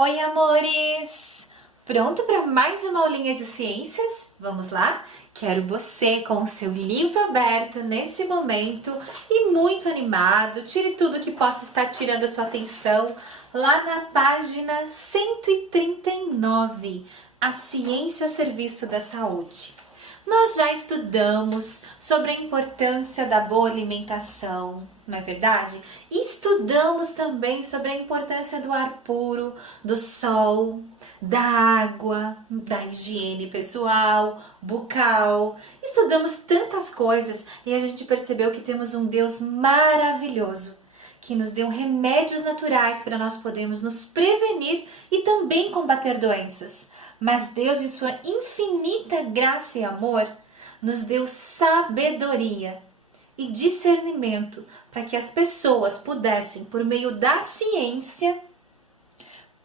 Oi, amores! Pronto para mais uma aulinha de ciências? Vamos lá? Quero você com o seu livro aberto nesse momento e muito animado. Tire tudo que possa estar tirando a sua atenção lá na página 139, A Ciência a Serviço da Saúde. Nós já estudamos sobre a importância da boa alimentação, não é verdade? Estudamos também sobre a importância do ar puro, do sol, da água, da higiene pessoal, bucal. Estudamos tantas coisas e a gente percebeu que temos um Deus maravilhoso, que nos deu remédios naturais para nós podermos nos prevenir e também combater doenças. Mas Deus, em sua infinita graça e amor, nos deu sabedoria e discernimento para que as pessoas pudessem, por meio da ciência,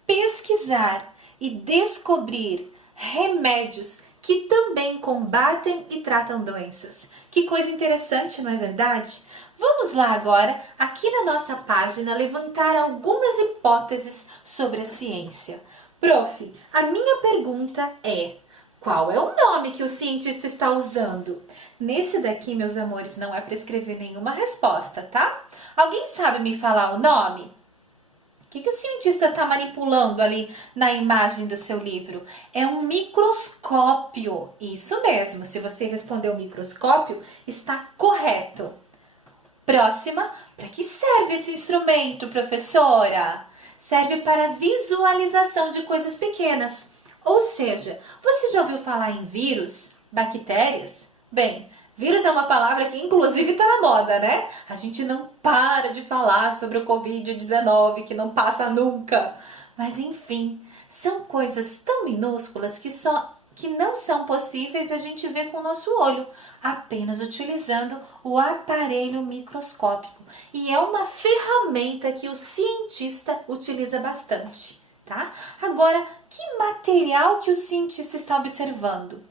pesquisar e descobrir remédios que também combatem e tratam doenças. Que coisa interessante, não é verdade? Vamos lá agora, aqui na nossa página, levantar algumas hipóteses sobre a ciência. Prof, a minha pergunta é: qual é o nome que o cientista está usando? Nesse daqui, meus amores, não é para escrever nenhuma resposta, tá? Alguém sabe me falar o nome? O que o cientista está manipulando ali na imagem do seu livro? É um microscópio. Isso mesmo, se você respondeu microscópio, está correto. Próxima, para que serve esse instrumento, professora? Serve para visualização de coisas pequenas. Ou seja, você já ouviu falar em vírus, bactérias? Bem, vírus é uma palavra que inclusive está na moda, né? A gente não para de falar sobre o Covid-19, que não passa nunca. Mas enfim, são coisas tão minúsculas que não são possíveis a gente ver com o nosso olho, apenas utilizando o aparelho microscópico. E é uma ferramenta que o cientista utiliza bastante, tá? Agora, que material que o cientista está observando?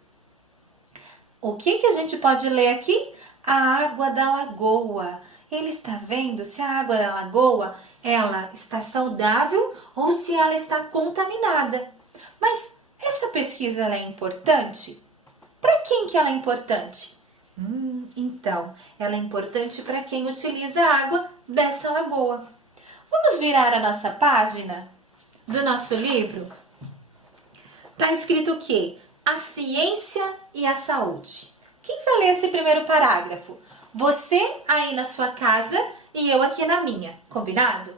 O que a gente pode ler aqui? A água da lagoa. Ele está vendo se a água da lagoa ela está saudável ou se ela está contaminada. Mas essa pesquisa ela é importante? Para quem que ela é importante? Então, ela é importante para quem utiliza a água dessa lagoa. Vamos virar a nossa página do nosso livro? Está escrito o quê? A ciência e a saúde. Quem vai ler esse primeiro parágrafo? Você aí na sua casa e eu aqui na minha, combinado?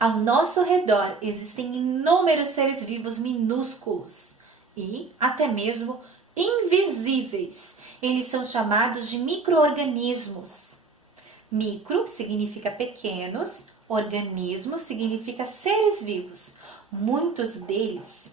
Ao nosso redor existem inúmeros seres vivos minúsculos e até mesmo invisíveis. Eles são chamados de micro-organismos. Micro significa pequenos, organismo significa seres vivos. Muitos deles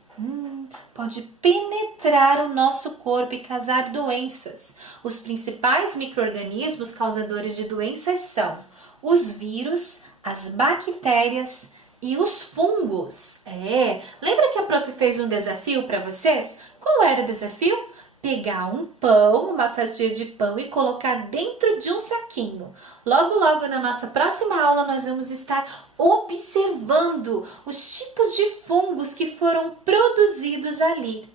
podem penetrar o nosso corpo e causar doenças. Os principais micro-organismos causadores de doenças são os vírus, as bactérias e os fungos. Lembra que a prof fez um desafio para vocês? Qual era o desafio? Pegar um pão, uma fatia de pão e colocar dentro de um saquinho. Logo, logo na nossa próxima aula nós vamos estar observando os tipos de fungos que foram produzidos ali.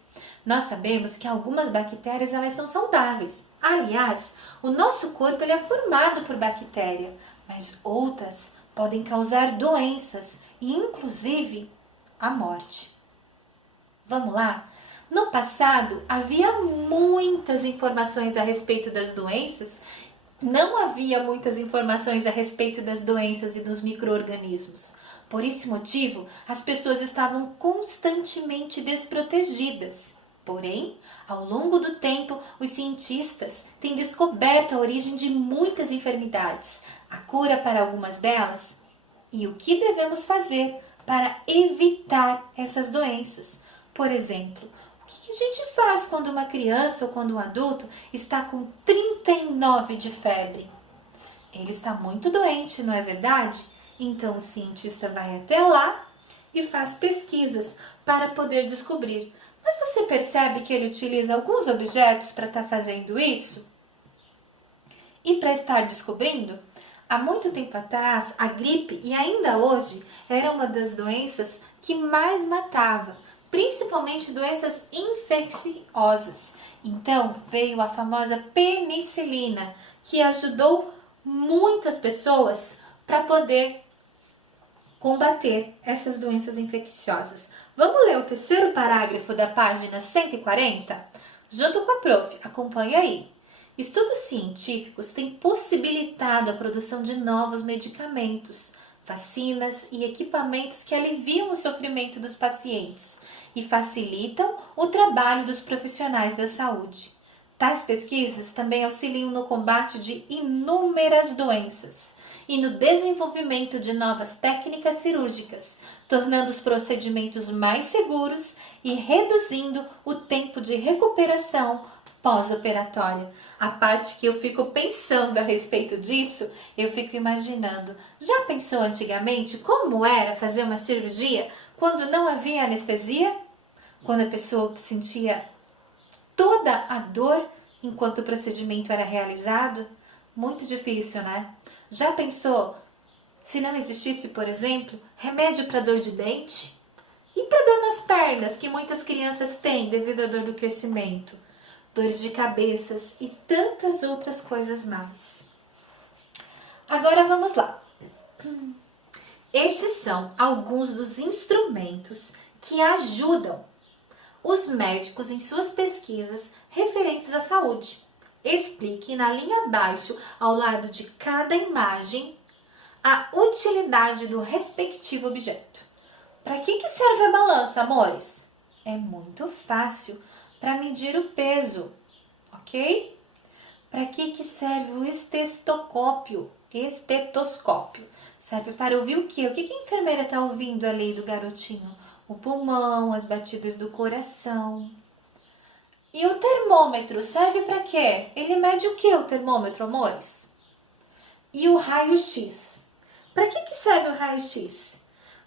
Nós sabemos que algumas bactérias elas são saudáveis. Aliás, o nosso corpo ele é formado por bactéria, mas outras podem causar doenças e inclusive a morte. Vamos lá? No passado, havia muitas informações a respeito das doenças, não havia muitas informações a respeito das doenças e dos micro-organismos. Por esse motivo, as pessoas estavam constantemente desprotegidas. Porém, ao longo do tempo, os cientistas têm descoberto a origem de muitas enfermidades, a cura para algumas delas e o que devemos fazer para evitar essas doenças. Por exemplo, o que a gente faz quando uma criança ou quando um adulto está com 39 de febre? Ele está muito doente, não é verdade? Então o cientista vai até lá e faz pesquisas para poder descobrir. Mas você percebe que ele utiliza alguns objetos para estar fazendo isso? E para estar descobrindo? Há muito tempo atrás, a gripe, e ainda hoje, era uma das doenças que mais matava, principalmente doenças infecciosas. Então veio a famosa penicilina, que ajudou muitas pessoas para poder combater essas doenças infecciosas. Vamos ler o terceiro parágrafo da página 140? Junto com a prof, acompanhe aí. Estudos científicos têm possibilitado a produção de novos medicamentos, vacinas e equipamentos que aliviam o sofrimento dos pacientes e facilitam o trabalho dos profissionais da saúde. Tais pesquisas também auxiliam no combate de inúmeras doenças e no desenvolvimento de novas técnicas cirúrgicas, tornando os procedimentos mais seguros e reduzindo o tempo de recuperação pós-operatória. A parte que eu fico pensando a respeito disso, eu fico imaginando. Já pensou antigamente como era fazer uma cirurgia quando não havia anestesia? Quando a pessoa sentia toda a dor enquanto o procedimento era realizado? Muito difícil, né? Já pensou se não existisse, por exemplo, remédio para dor de dente? E para dor nas pernas, que muitas crianças têm devido à dor do crescimento? Dores de cabeças e tantas outras coisas mais. Agora vamos lá. Estes são alguns dos instrumentos que ajudam os médicos em suas pesquisas referentes à saúde. Explique na linha abaixo, ao lado de cada imagem, a utilidade do respectivo objeto. Para que serve a balança, amores? É muito fácil, para medir o peso, ok? Para que serve o estetoscópio? Estetoscópio. Serve para ouvir o quê? O que a enfermeira está ouvindo ali do garotinho? O pulmão, as batidas do coração. E o termômetro serve para quê? Ele mede o que, o termômetro, amores? E o raio-x? Para que serve o raio-x?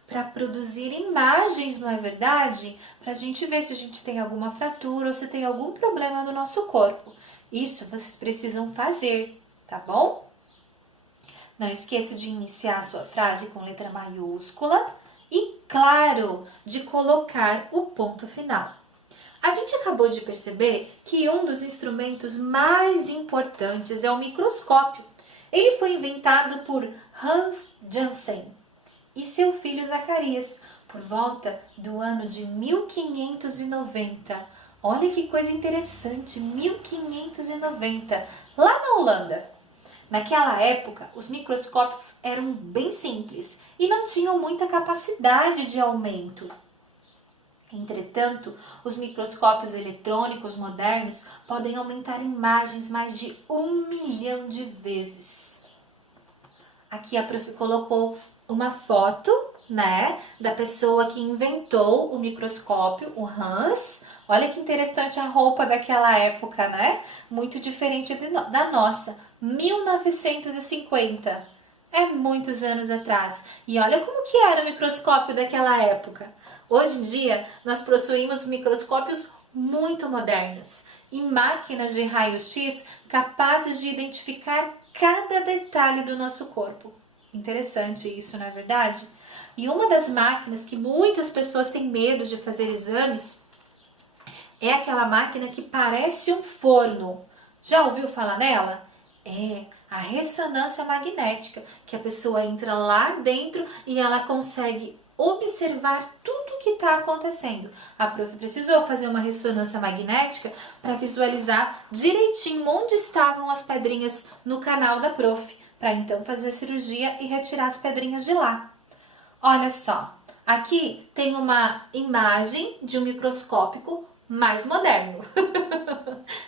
Para produzir imagens, não é verdade? Para a gente ver se a gente tem alguma fratura ou se tem algum problema no nosso corpo. Isso vocês precisam fazer, tá bom? Não esqueça de iniciar a sua frase com letra maiúscula e, claro, de colocar o ponto final. A gente acabou de perceber que um dos instrumentos mais importantes é o microscópio. Ele foi inventado por Hans Janssen e seu filho Zacarias, por volta do ano de 1590. Olha que coisa interessante, 1590, lá na Holanda. Naquela época, os microscópios eram bem simples e não tinham muita capacidade de aumento. Entretanto, os microscópios eletrônicos modernos podem aumentar imagens mais de 1 milhão de vezes. Aqui a prof colocou uma foto, né, da pessoa que inventou o microscópio, o Hans. Olha que interessante a roupa daquela época, né? Muito diferente da nossa. 1950. É muitos anos atrás. E olha como que era o microscópio daquela época. Hoje em dia, nós possuímos microscópios muito modernos e máquinas de raio-x capazes de identificar cada detalhe do nosso corpo. Interessante isso, não é verdade? E uma das máquinas que muitas pessoas têm medo de fazer exames é aquela máquina que parece um forno. Já ouviu falar nela? É a ressonância magnética, que a pessoa entra lá dentro e ela consegue observar tudo o que está acontecendo. A prof precisou fazer uma ressonância magnética para visualizar direitinho onde estavam as pedrinhas no canal da prof, para então fazer a cirurgia e retirar as pedrinhas de lá. Olha só, aqui tem uma imagem de um microscópio mais moderno,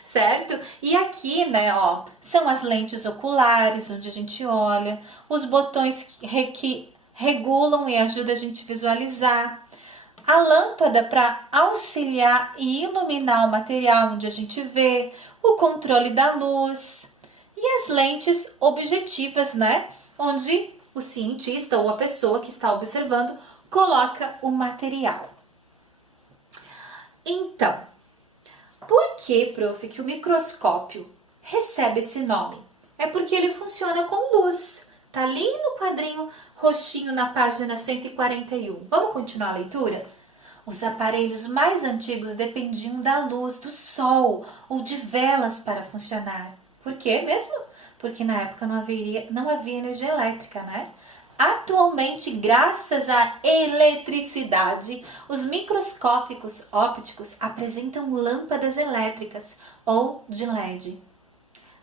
certo? E aqui, né, ó, são as lentes oculares, onde a gente olha, os botões que regulam e ajudam a gente a visualizar, a lâmpada para auxiliar e iluminar o material onde a gente vê, o controle da luz e as lentes objetivas, né, onde o cientista ou a pessoa que está observando coloca o material. Então, por que, prof, que o microscópio recebe esse nome? É porque ele funciona com luz. Tá ali no quadrinho roxinho na página 141. Vamos continuar a leitura? Os aparelhos mais antigos dependiam da luz do sol ou de velas para funcionar. Por quê mesmo? Porque na época não havia energia elétrica, né? Atualmente, graças à eletricidade, os microscópicos ópticos apresentam lâmpadas elétricas ou de LED.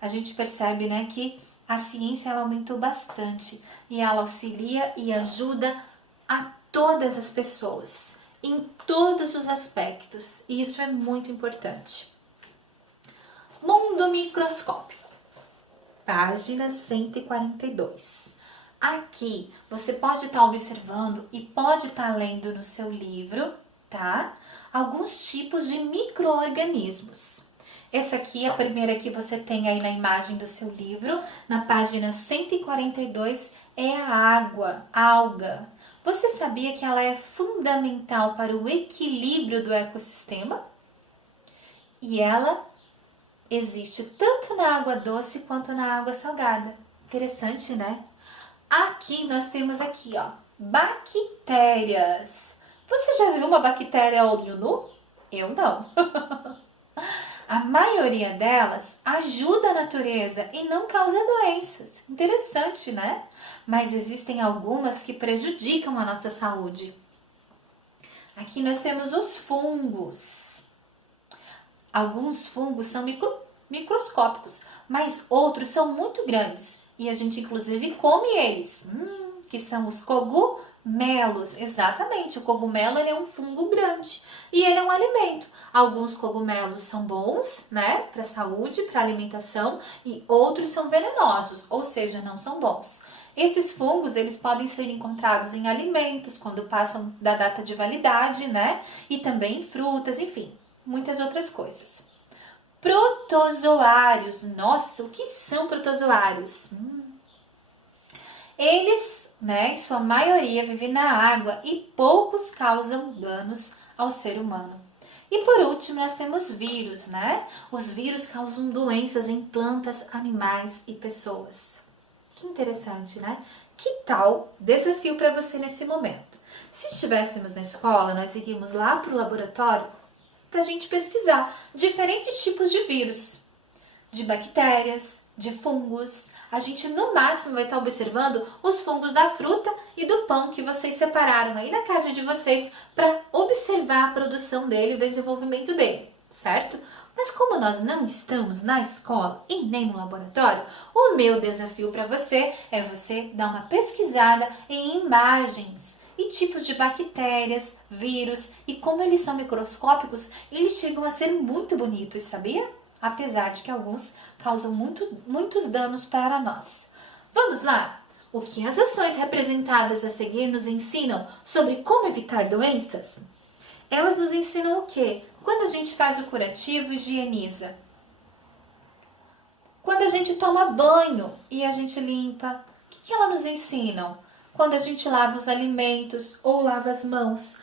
A gente percebe, né, que a ciência ela aumentou bastante e ela auxilia e ajuda a todas as pessoas, em todos os aspectos, e isso é muito importante. Mundo microscópico, página 142. Aqui você pode estar observando e pode estar lendo no seu livro, tá? Alguns tipos de micro-organismos. Essa aqui é a primeira que você tem aí na imagem do seu livro, na página 142, é a água, a alga. Você sabia que ela é fundamental para o equilíbrio do ecossistema? E ela existe tanto na água doce quanto na água salgada. Interessante, né? Aqui nós temos aqui, ó, bactérias. Você já viu uma bactéria a olho nu? Eu não. A maioria delas ajuda a natureza e não causa doenças. Interessante, né? Mas existem algumas que prejudicam a nossa saúde. Aqui nós temos os fungos. Alguns fungos são microscópicos, mas outros são muito grandes. E a gente inclusive come eles, que são os cogumelos. Exatamente, o cogumelo ele é um fungo grande e ele é um alimento. Alguns cogumelos são bons, né, para a saúde, para a alimentação, e outros são venenosos, ou seja, não são bons. Esses fungos, eles podem ser encontrados em alimentos quando passam da data de validade, né, e também em frutas, enfim, muitas outras coisas. Protozoários. Nossa, o que são protozoários? Eles, né, em sua maioria, vivem na água e poucos causam danos ao ser humano. E por último, nós temos vírus, né? Os vírus causam doenças em plantas, animais e pessoas. Que interessante, né? Que tal desafio para você nesse momento? Se estivéssemos na escola, nós iríamos lá para o laboratório para a gente pesquisar diferentes tipos de vírus, de bactérias, de fungos. A gente no máximo vai estar observando os fungos da fruta e do pão que vocês separaram aí na casa de vocês para observar a produção dele e o desenvolvimento dele, certo? Mas como nós não estamos na escola e nem no laboratório, o meu desafio para você é você dar uma pesquisada em imagens e tipos de bactérias, vírus, e como eles são microscópicos, eles chegam a ser muito bonitos, sabia? Apesar de que alguns causam muitos danos para nós. Vamos lá? O que as ações representadas a seguir nos ensinam sobre como evitar doenças? Elas nos ensinam o quê? Quando a gente faz o curativo, higieniza. Quando a gente toma banho e a gente limpa, o que elas nos ensinam? Quando a gente lava os alimentos ou lava as mãos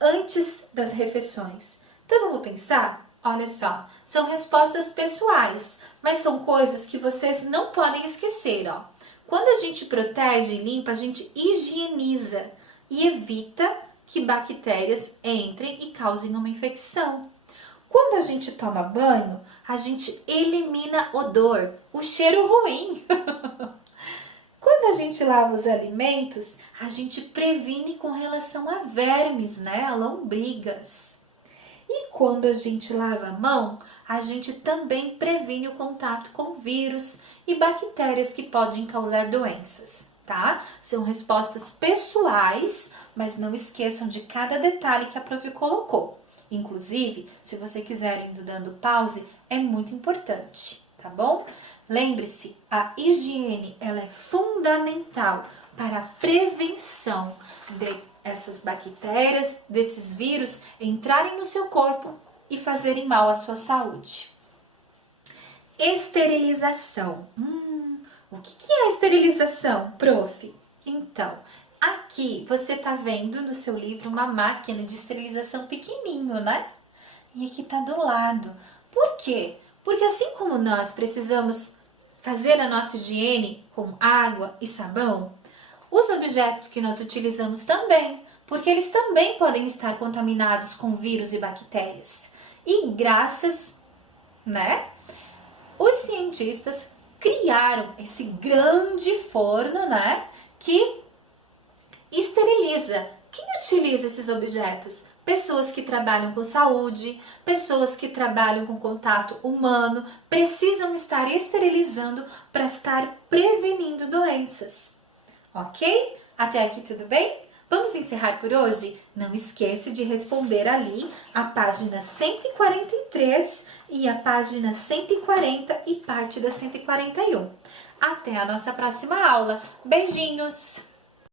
antes das refeições. Então vamos pensar? Olha só, são respostas pessoais, mas são coisas que vocês não podem esquecer, ó. Quando a gente protege e limpa, a gente higieniza e evita que bactérias entrem e causem uma infecção. Quando a gente toma banho, a gente elimina odor, o cheiro ruim. Quando a gente lava os alimentos, a gente previne com relação a vermes, né? A lombrigas. E quando a gente lava a mão, a gente também previne o contato com vírus e bactérias que podem causar doenças, tá? São respostas pessoais, mas não esqueçam de cada detalhe que a prof colocou. Inclusive, se você quiser ir dando pause, é muito importante, tá bom? Lembre-se, a higiene ela é fundamental para a prevenção dessas bactérias, desses vírus entrarem no seu corpo e fazerem mal à sua saúde. Esterilização. O que é a esterilização, prof? Então, aqui você está vendo no seu livro uma máquina de esterilização pequenininho, né? E aqui está do lado. Por quê? Porque assim como nós precisamos fazer a nossa higiene com água e sabão, Os objetos que nós utilizamos também, porque eles também podem estar contaminados com vírus e bactérias. E graças, os cientistas criaram esse grande forno, que esteriliza. Quem utiliza esses objetos? Pessoas que trabalham com saúde, pessoas que trabalham com contato humano, precisam estar esterilizando para estar prevenindo doenças. Ok? Até aqui tudo bem? Vamos encerrar por hoje? Não esquece de responder ali a página 143 e a página 140 e parte da 141. Até a nossa próxima aula. Beijinhos!